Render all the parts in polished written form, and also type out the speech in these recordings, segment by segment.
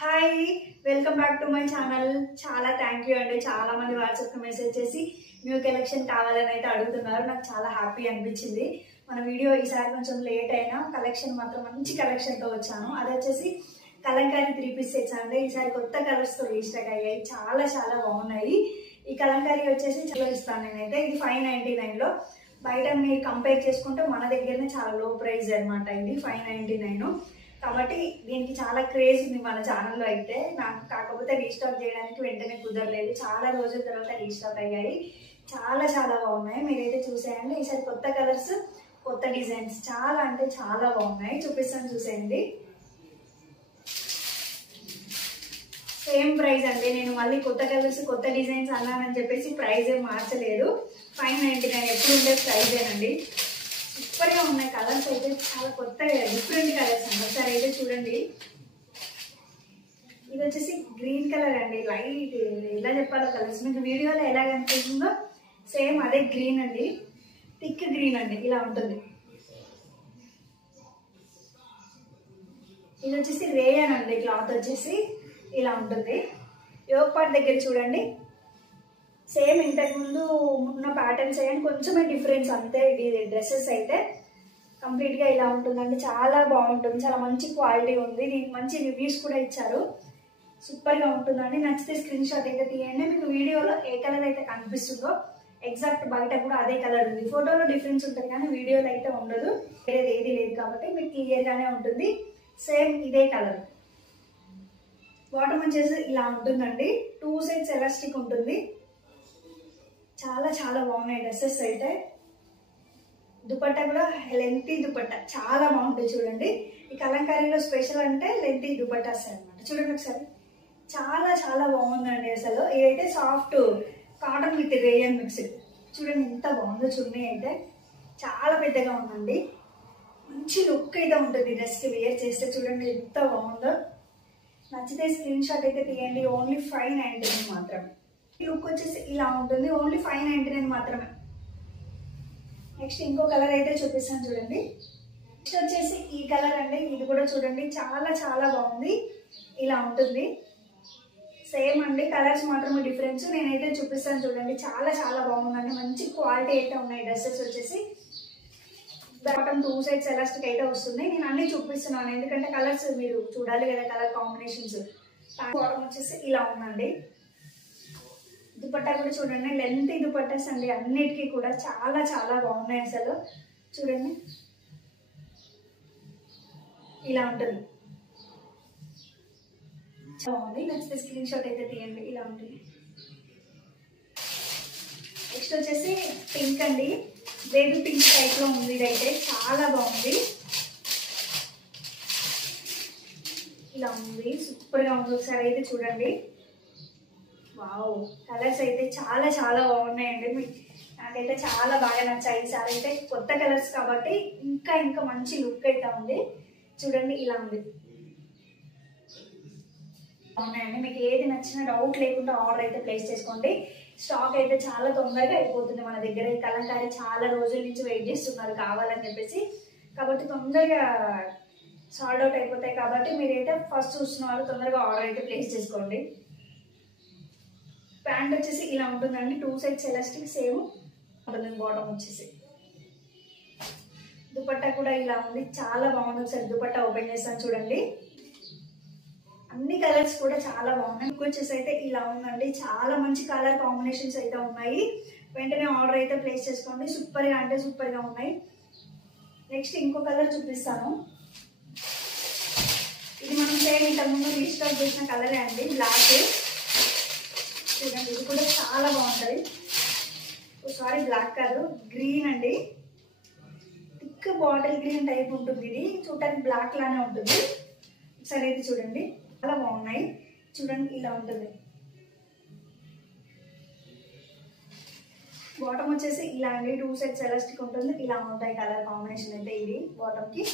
Hi, welcome back to my channel. చాలా thank you అండి. చాలా మంది వాట్సాప్కి మెసేజ్ చేసి న్యూ కలెక్షన్ కావాలని అయితే అడుగుతున్నారు. నాకు చాలా హ్యాపీ అనిపించింది. మన వీడియో ఈసారి కొంచెం లేట్ అయినా కలెక్షన్ మాత్రం మంచి కలెక్షన్తో వచ్చాను. అది వచ్చేసి కలంకారీ 3 పీస్ సెట్స్ అండి. ఈసారి కొత్త కలర్స్తో రీస్టాక్ అయ్యాయి. చాలా చాలా బాగున్నాయి. ఈ కలంకారీ వచ్చేసి చాలా ఇస్తాను నేనైతే. ఇది 599లో. బయట మీరు కంపేర్ చేసుకుంటే మన దగ్గరనే చాలా లో ప్రైస్ అనమాట. ఇది 599. కాబట్టి దీనికి చాలా క్రేజ్ ఉంది మన ఛానల్లో అయితే. నాకు కాకపోతే రీస్టాక్ చేయడానికి వెంటనే కుదరలేదు. చాలా రోజుల తర్వాత రీస్టాక్ అయ్యాయి. చాలా చాలా బాగున్నాయి. మీరైతే చూసేయండి. ఈసారి కొత్త కలర్స్, కొత్త డిజైన్స్ చాలా అంటే చాలా బాగున్నాయి. చూపిస్తాను, చూసేయండి. సేమ్ ప్రైస్ అండి. నేను మళ్ళీ కొత్త కలర్స్, కొత్త డిజైన్స్ అన్నానని చెప్పేసి ప్రైస్ ఏం మార్చలేదు. 599 ఎప్పుడు ఉండే ప్రైజేనండి. సూపర్ గా ఉన్నాయి. కలర్స్ అయితే చాలా కొత్తగా, డిఫరెంట్ కలర్స్ అండి. ఒకసారి అయితే చూడండి. ఇది వచ్చేసి గ్రీన్ కలర్ అండి. లైట్ ఎలా చెప్పాలో కలర్స్ మీకు వీడియోలో ఎలా కనిపిస్తుందో సేమ్ అదే గ్రీన్ అండి. థిక్ గ్రీన్ అండి. ఇలా ఉంటుంది. ఇది వచ్చేసి రేయన్ అండి. క్లాత్ వచ్చేసి ఇలా ఉంటుంది. యోగ్ పార్ట్ దగ్గర చూడండి. సేమ్ ఇంతకుముందు ఉన్న ప్యాటర్న్స్ అయ్యాను, కొంచెమే డిఫరెన్స్ అంతే. ఇది డ్రెస్సెస్ అయితే కంప్లీట్గా ఇలా ఉంటుందండి. చాలా బాగుంటుంది. చాలా మంచి క్వాలిటీ ఉంది. దీనికి మంచి రివ్యూస్ కూడా ఇచ్చారు. సూపర్గా ఉంటుందండి. నచ్చితే స్క్రీన్ షాట్ అయితే తీయండి. మీకు వీడియోలో ఏ కలర్ అయితే కనిపిస్తుందో ఎగ్జాక్ట్ బయట కూడా అదే కలర్ ఉంది. ఫోటోలో డిఫరెన్స్ ఉంటుంది కానీ వీడియోలో అయితే ఉండదు. వేరేది ఏది లేదు కాబట్టి మీకు క్లియర్గానే ఉంటుంది. సేమ్ ఇదే కలర్. బాటమ్ వచ్చేసి ఇలా ఉంటుందండి. 2 సైడ్స్ ఎలాస్టిక్ ఉంటుంది. చాలా చాలా బాగున్నాయి డ్రెస్సెస్ అయితే. దుపట్టా కూడా లెంతీ దుపట్టా చాలా బాగుంటుంది. చూడండి, ఈ కలంకారీలో స్పెషల్ అంటే లెంతీ దుపట్టాస్ అనమాట. చూడండి ఒకసారి. చాలా చాలా బాగుందండి అసలు. ఇదైతే soft cotton with rayon mixed. చూడండి ఎంత బాగుందో. చున్నీ అయితే చాలా పెద్దగా ఉందండి. మంచి లుక్ అయితే ఉంటుంది డ్రెస్కి వేర్ చేస్తే. చూడండి ఎంత బాగుందో. నచ్చితే స్క్రీన్ షాట్ అయితే తీయండి. ఓన్లీ 599 మాత్రమే. ఈ లుక్ వచ్చేసి ఇలా ఉంటుంది. ఓన్లీ 599 మాత్రమే. నెక్స్ట్ ఇంకో కలర్ అయితే చూపిస్తాను చూడండి. నెక్స్ట్ వచ్చేసి ఈ కలర్ అండి. ఇది కూడా చూడండి చాలా చాలా బాగుంది. ఇలా ఉంటుంది. సేమ్ అండి, కలర్స్ మాత్రమే డిఫరెన్స్. నేనైతే చూపిస్తాను చూడండి. చాలా చాలా బాగుందండి. మంచి క్వాలిటీ అయితే ఉన్నాయి డ్రెస్సెస్ వచ్చేసి. బాటమ్ 2 సైడ్స్ ఎలాస్టిక్ అయితే వస్తుంది. నేను అన్ని చూపిస్తున్నాను ఎందుకంటే కలర్స్ మీరు చూడాలి కదా, కలర్ కాంబినేషన్స్. బాటమ్ వచ్చేసి ఇలా ఉందండి. దుపట్టా కూడా చూడండి. లెంత్ దుపట్టాస్ అండి. అన్నిటికీ కూడా చాలా చాలా బాగున్నాయి అసలు. చూడండి ఇలా ఉంటుంది. బాగుంది. నచ్చితే స్క్రీన్ షాట్ అయితే తీయండి. ఇలా ఉంటుంది. నెక్స్ట్ వచ్చేసి పింక్ అండి. బేబీ పింక్ టైప్ లో ఉంది. ఇదైతే చాలా బాగుంది. ఇలా ఉంది. సూపర్ గా ఉంది. ఒకసారి అయితే చూడండి. వావ్, కలర్స్ అయితే చాలా చాలా బాగున్నాయండి. నాకైతే చాలా బాగా నచ్చాయి. ఈసారి అయితే కొత్త కలర్స్ కాబట్టి ఇంకా ఇంకా మంచి లుక్ అయితే ఉంది. చూడండి ఇలా ఉంది. బాగున్నాయండి. మీకు ఏది నచ్చినా డౌట్ లేకుండా ఆర్డర్ అయితే ప్లేస్ చేసుకోండి. స్టాక్ అయితే చాలా తొందరగా అయిపోతుంది మన దగ్గర. ఈ కలంకారీ చాలా రోజుల నుంచి వెయిట్ చేస్తున్నారు కావాలని చెప్పేసి. కాబట్టి తొందరగా సాల్డ్ అవుట్ అయిపోతాయి. కాబట్టి మీరైతే ఫస్ట్ చూస్తున్న వాళ్ళు తొందరగా ఆర్డర్ అయితే ప్లేస్ చేసుకోండి. ప్యాంట్ వచ్చేసి ఇలా ఉంటుందండి. 2 సైడ్స్ ఎలాస్టిక్ సేమ్ ఉంటుంది. బాటమ్ వచ్చేసి దుపట్టా కూడా ఇలా ఉంది. చాలా బాగుంది. ఒకసారి దుపట్టా ఓపెన్ చేస్తాను చూడండి. అన్ని కలర్స్ కూడా చాలా బాగున్నాయి. లుక్ వచ్చేసి అయితే ఇలా ఉందండి. చాలా మంచి కలర్ కాంబినేషన్స్ అయితే ఉన్నాయి. వెంటనే ఆర్డర్ అయితే ప్లేస్ చేసుకోండి. సూపర్గా అంటే సూపర్గా ఉన్నాయి. నెక్స్ట్ ఇంకో కలర్ చూపిస్తాను. ఇది మనం సేమ్ ఇంతకుముందు రీస్టాక్ చేసిన కలరే అండి. బ్లాక్. చూడండి ఇది కూడా చాలా బాగుంటుంది. సారీ, బ్లాక్ కాదు, గ్రీన్ అండి. థిక్ బాటిల్ గ్రీన్ టైప్ ఉంటుంది. ఇది చూడటానికి బ్లాక్ లానే ఉంటుంది. ఒకసారి అయితే చూడండి. చాలా బాగున్నాయి. చూడండి ఇలా ఉంటుంది. బాటమ్ వచ్చేసి ఇలా అండి. 2 సైడ్స్ ఎలాస్టిక్ ఉంటుంది. ఇలా ఉంటాయి కలర్ కాంబినేషన్ అయితే. ఇది బాటమ్ కి.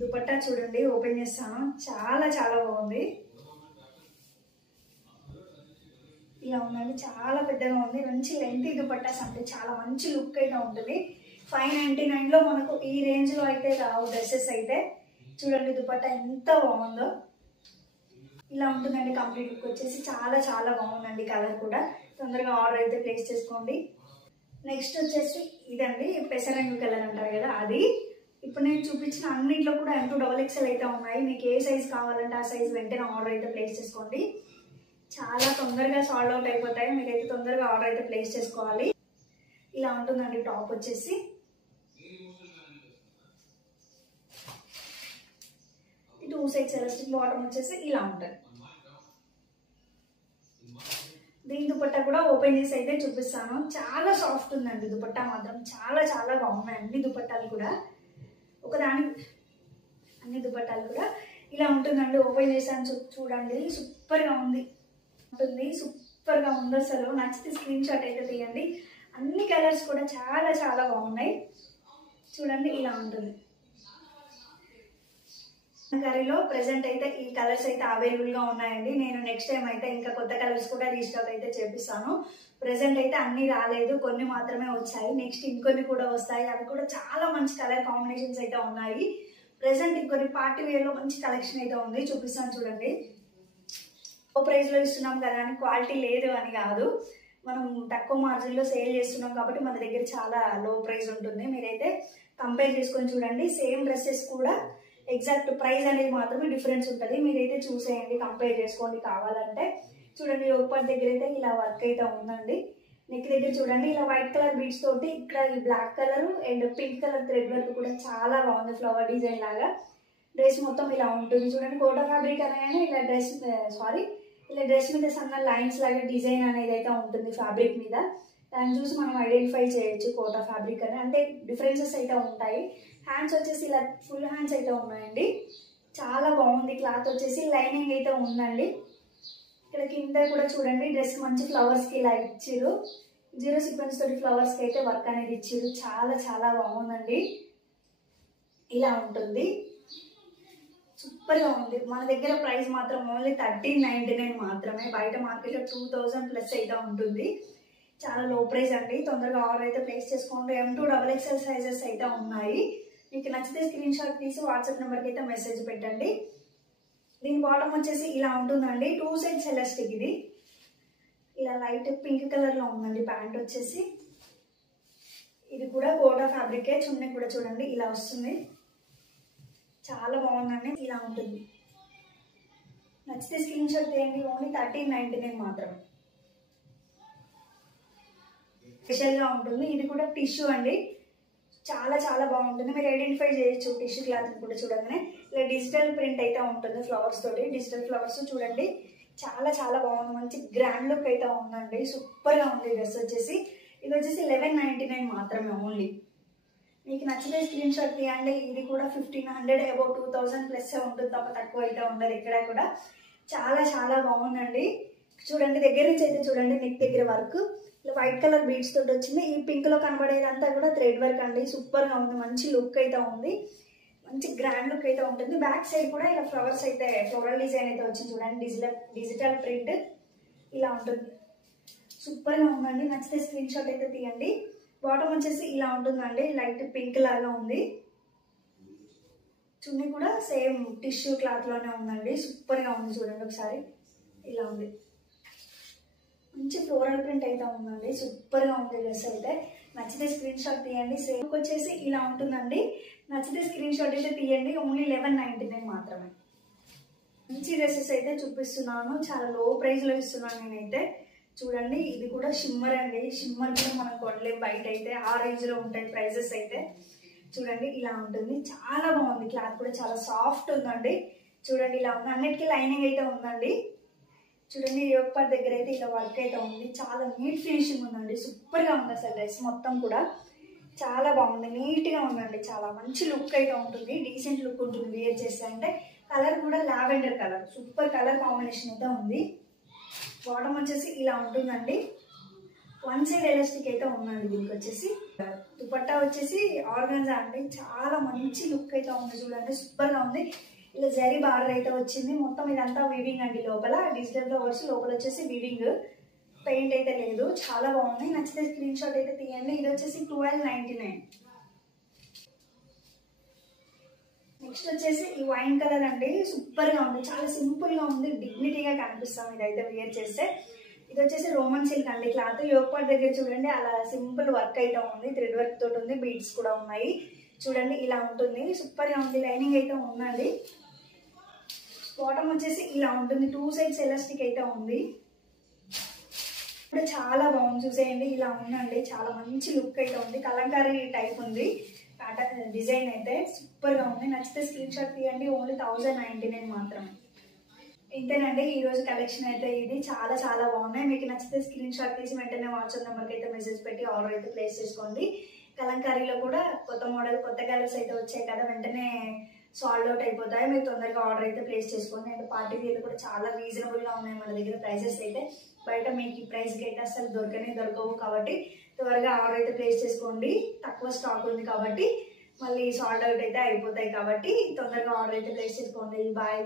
దుపట్టా చూడండి, ఓపెన్ చేస్తాను. చాలా చాలా బాగుంది. ఇలా ఉందండి. చాలా పెద్దగా ఉంది. మంచి లెంతీ దుపట్టాస్ అంటే చాలా మంచి లుక్ అయితే ఉంటుంది. 599లో మనకు ఈ రేంజ్ లో అయితే రావు డ్రెస్సెస్ అయితే. చూడండి దుపట్టా ఎంత బాగుందో. ఇలా ఉంటుందండి కంప్లీట్ లుక్ వచ్చేసి. చాలా చాలా బాగుందండి కలర్ కూడా. తొందరగా ఆర్డర్ అయితే ప్లేస్ చేసుకోండి. నెక్స్ట్ వచ్చేసి ఇదండి పెసరంగు కలర్ అంటారు కదా అది. ఇప్పుడు నేను చూపించిన అన్నింటిలో కూడా M2XXL అయితే ఉన్నాయి. మీకు ఏ సైజ్ కావాలంటే ఆ సైజ్ వెంటనే ఆర్డర్ అయితే ప్లేస్ చేసుకోండి. చాలా తొందరగా సాల్వ్ అవుట్ అయిపోతాయి. మీరైతే తొందరగా ఆర్డర్ అయితే ప్లేస్ చేసుకోవాలి. ఇలా ఉంటుందండి టాప్ వచ్చేసి. ఈ 2 సైడ్స్ ఎలాస్టిక్ బాటమ్ వచ్చేసి ఇలా ఉంటుంది. దీని దుపట్టా కూడా ఓపెన్ చేసి అయితే చూపిస్తాను. చాలా సాఫ్ట్ ఉందండి దుపట్టా మాత్రం. చాలా చాలా బాగున్నాయి అన్ని దుపట్టాలు కూడా. అన్ని దుపట్టాలు కూడా ఇలా ఉంటుందండి. ఓపెన్ చేసాను చూడండి. సూపర్గా ఉంది. సూపర్గా ఉంది అసలు. నచ్చితే స్క్రీన్ షాట్ అయితే తీయండి. అన్ని కలర్స్ కూడా చాలా చాలా బాగున్నాయి. చూడండి ఇలా ఉంటుంది. కర్రీలో ప్రెసెంట్ అయితే ఈ కలర్స్ అయితే అవైలబుల్గా ఉన్నాయండి. నేను నెక్స్ట్ టైం అయితే ఇంకా కొత్త కలర్స్ కూడా రీస్టాక్ అయితే చేపిస్తాను. ప్రెసెంట్ అయితే అన్ని రాలేదు, కొన్ని మాత్రమే వచ్చాయి. నెక్స్ట్ ఇంకొన్ని కూడా వస్తాయి. అవి కూడా చాలా మంచి కలర్ కాంబినేషన్స్ అయితే ఉన్నాయి. ప్రెసెంట్ ఇంకొన్ని పార్టీ వేర్లో మంచి కలెక్షన్ అయితే ఉంది, చూపిస్తాను చూడండి. ఓ ప్రైస్లో ఇస్తున్నాం కదా అని క్వాలిటీ లేదు అని కాదు. మనం తక్కువ మార్జిన్లో సేల్ చేస్తున్నాం కాబట్టి మన దగ్గర చాలా లో ప్రైస్ ఉంటుంది. మీరైతే కంపేర్ చేసుకొని చూడండి. సేమ్ డ్రెస్సెస్ కూడా ఎగ్జాక్ట్ ప్రైస్ అనేది మాత్రమే డిఫరెన్స్ ఉంటుంది. మీరైతే చూసేయండి, కంపేర్ చేసుకోండి కావాలంటే. చూడండి యోగపాట్ దగ్గర అయితే ఇలా వర్క్ అయితే ఉందండి. నెక్ దగ్గర చూడండి ఇలా వైట్ కలర్ బీడ్స్ తోటి ఇక్కడ ఈ black colour and pink colour thread work కూడా చాలా బాగుంది. ఫ్లవర్ డిజైన్ లాగా డ్రెస్ మొత్తం ఇలా ఉంటుంది. చూడండి కోటా ఫ్యాబ్రిక్ అనగానే ఇలా డ్రెస్ మీద సన్న లైన్స్ లాగా డిజైన్ అనేది అయితే ఉంటుంది ఫ్యాబ్రిక్ మీద. దాన్ని చూసి మనం ఐడెంటిఫై చేయొచ్చు కోటా ఫ్యాబ్రిక్ అని. అంటే డిఫరెన్సెస్ అయితే ఉంటాయి. హ్యాండ్స్ వచ్చేసి ఇలా ఫుల్ హ్యాండ్స్ అయితే ఉన్నాయండి. చాలా బాగుంది. క్లాత్ వచ్చేసి లైనింగ్ అయితే ఉందండి. ఇక్కడ కింద కూడా చూడండి డ్రెస్ మంచి ఫ్లవర్స్కి ఇలా ఇచ్చారు. 0 సీక్వెన్స్ తోటి ఫ్లవర్స్కి అయితే వర్క్ అనేది ఇచ్చారు. చాలా చాలా బాగుందండి. ఇలా ఉంటుంది. సూపర్గా ఉంది. మన దగ్గర ప్రైస్ మాత్రం ఓన్లీ 1399 మాత్రమే. బయట మార్కెట్లో 2000 ప్లస్ అయితే ఉంటుంది. చాలా లో ప్రైస్ అండి. తొందరగా ఆర్డర్ అయితే ప్లేస్ చేసుకోండి. M2XXL సైజెస్ అయితే ఉన్నాయి. మీకు నచ్చితే స్క్రీన్ షాట్ తీసి వాట్సాప్ నెంబర్కి అయితే మెసేజ్ పెట్టండి. దీని బాటమ్ వచ్చేసి ఇలా ఉంటుందండి. 2 సైడ్స్ ఎలాస్టిక్. ఇది ఇలా లైట్ పింక్ కలర్లో ఉందండి ప్యాంట్ వచ్చేసి. ఇది కూడా కోటా ఫ్యాబ్రికే. చున్నీ కూడా చూడండి ఇలా వస్తుంది. చాలా బాగుందండి. ఇలా ఉంటుంది. నచ్చితే స్క్రీన్ షాట్ తీయండి. ఓన్లీ 1399 మాత్రమే. స్పెషల్గా ఉంటుంది. ఇది కూడా టిష్యూ అండి. చాలా చాలా బాగుంటుంది. మీరు ఐడెంటిఫై చేయొచ్చు టిష్యూ క్లాత్ కూడా. చూడగానే ఇలా డిజిటల్ ప్రింట్ అయితే ఉంటుంది ఫ్లవర్స్ తోటి. డిజిటల్ ఫ్లవర్స్ చూడండి చాలా చాలా బాగుంది. మంచి గ్రాండ్ లుక్ అయితే ఉందండి. సూపర్గా ఉంది డ్రెస్ వచ్చేసి. ఇది వచ్చేసి 1199 మాత్రమే ఓన్లీ. మీకు నచ్చితే స్క్రీన్ షాట్ తీయండి. ఇది కూడా 1500 అబౌవ్ 2000 ప్లస్ ఉంటుంది తప్ప తక్కువ అయితే ఉండదు ఇక్కడ కూడా. చాలా చాలా బాగుందండి. చూడండి దగ్గర నుంచి అయితే చూడండి నెక్ దగ్గర వర్క్ ఇలా వైట్ కలర్ బీడ్స్ తోటి వచ్చింది. ఈ పింక్ లో కనబడేదంతా కూడా థ్రెడ్ వర్క్ అండి. సూపర్ గా ఉంది. మంచి లుక్ అయితే ఉంది. మంచి గ్రాండ్ లుక్ అయితే ఉంటుంది. బ్యాక్ సైడ్ కూడా ఇలా ఫ్లవర్స్ అయితే ఫ్లోరల్ డిజైన్ అయితే వచ్చింది చూడండి. డిజిటల్ ప్రింట్ ఇలా ఉంటుంది. సూపర్ గా ఉందండి. నచ్చితే స్క్రీన్ షాట్ అయితే తీయండి. బాటమ్ వచ్చేసి ఇలా ఉంటుందండి. లైట్ పింక్ లాగా ఉంది. చున్నీ కూడా సేమ్ టిష్యూ క్లాత్ లోనే ఉందండి. సూపర్ గా ఉంది. చూడండి ఒకసారి ఇలా ఉంది. మంచి ఫ్లోరల్ ప్రింట్ అయితే ఉందండి. సూపర్ గా ఉంది డ్రెస్ అయితే. నచ్చితే స్క్రీన్ షాట్ తీయండి. సేమ్ వచ్చేసి ఇలా ఉంటుందండి. నచ్చితే స్క్రీన్ షాట్ అయితే తీయండి. ఓన్లీ 1199 మాత్రమే. మంచి డ్రెస్సెస్ అయితే చూపిస్తున్నాను. చాలా లో ప్రైస్ లో ఇస్తున్నాను నేనైతే. చూడండి ఇది కూడా షిమ్మర్ అండి. షిమ్మర్ కూడా మనం కొనలేం బయట అయితే. ఆ రేంజ్ లో ఉంటాయి ప్రైజెస్ అయితే. చూడండి ఇలా ఉంటుంది. చాలా బాగుంది. క్లాత్ కూడా చాలా సాఫ్ట్ ఉందండి. చూడండి ఇలా ఉంది. అన్నిటికీ లైనింగ్ అయితే ఉందండి. చూడండి యోగపాట్ దగ్గర అయితే ఇలా వర్క్ అయితే ఉంది. చాలా నీట్ ఫినిషింగ్ ఉందండి. సూపర్ గా ఉంది అసలు డ్రెస్ మొత్తం కూడా. చాలా బాగుంది. నీట్ గా ఉందండి. చాలా మంచి లుక్ అయితే ఉంటుంది. డీసెంట్ లుక్ ఉంటుంది వేర్ చేస్తే. అంటే కలర్ కూడా lavender colour. Super colour combination అయితే ఉంది. బాటమ్ వచ్చేసి ఇలా ఉంటుందండి. 1 సైడ్ ఎలాస్టిక్ అయితే ఉందండి. దీనికి వచ్చేసి దుపట్టా వచ్చేసి ఆర్గాన్జా అండి. చాలా మంచి లుక్ అయితే ఉంది. చూడండి సూపర్ గా ఉంది. ఇలా జరీ బార్డర్ అయితే వచ్చింది. మొత్తం ఇదంతా వీవింగ్ అండి. లోపల డిజిటల్ ఫ్లవర్స్, లోపల వచ్చేసి వీవింగ్. పెయింట్ అయితే లేదు. చాలా బాగుంది. నచ్చితే స్క్రీన్ షాట్ అయితే తీయండి. ఇది వచ్చేసి 1299. నెక్స్ట్ వచ్చేసి ఈ వైన్ కలర్ అండి, సూపర్గా ఉంది, చాలా సింపుల్గా ఉంది, డిగ్నిటీగా కనిపిస్తాం ఇదైతే వేర్ చేస్తే. ఇది వచ్చేసి రోమన్ సిల్క్ అండి క్లాత్. యోగ్ పార్ట్ దగ్గర చూడండి అలా సింపుల్ వర్క్ అయితే ఉంది, థ్రెడ్ వర్క్ తోటి ఉంది, బీడ్స్ కూడా ఉన్నాయి. చూడండి ఇలా ఉంటుంది, సూపర్గా ఉంది. లైనింగ్ అయితే ఉందండి. బాటమ్ వచ్చేసి ఇలా ఉంటుంది, 2 సైడ్స్ ఎలాస్టిక్ అయితే ఉంది. ఇప్పుడు చాలా బాగుంది, చూసేయండి ఇలా ఉందండి, చాలా మంచి లుక్ అయితే ఉంది. కలంకారీ టైప్ ఉంది ప్యాటర్న్, డిజైన్ అయితే సూపర్గా ఉంది. నచ్చితే స్క్రీన్ షాట్ తీయండి, ఓన్లీ 1099 మాత్రమే. ఇంతేనండి ఈరోజు కలెక్షన్ అయితే ఇది. చాలా చాలా బాగున్నాయి. మీకు నచ్చితే స్క్రీన్ షాట్ తీసి వెంటనే వాట్సాప్ నెంబర్కి అయితే మెసేజ్ పెట్టి ఆర్డర్ అయితే ప్లేస్ చేసుకోండి. కలంకారీలో కూడా కొత్త మోడల్, కొత్త కలర్స్ అయితే వచ్చాయి కదా, వెంటనే సాల్డ్ అవుట్ అయిపోతాయి. మీరు తొందరగా ఆర్డర్ అయితే ప్లేస్ చేసుకోండి. అండ్ పార్టీ వేర్ కూడా చాలా రీజనబుల్గా ఉన్నాయి మన దగ్గర ప్రైసెస్ అయితే. బయట మీకు ఈ ప్రైస్కి అయితే అసలు దొరకవు కాబట్టి త్వరగా ఆర్డర్ అయితే ప్లేస్ చేసుకోండి. తక్కువ స్టాక్ ఉంది కాబట్టి మళ్ళీ సాల్డ్ అవుట్ అయితే అయిపోతాయి కాబట్టి తొందరగా ఆర్డర్ అయితే ప్లేస్ చేసుకోండి. బాయ్.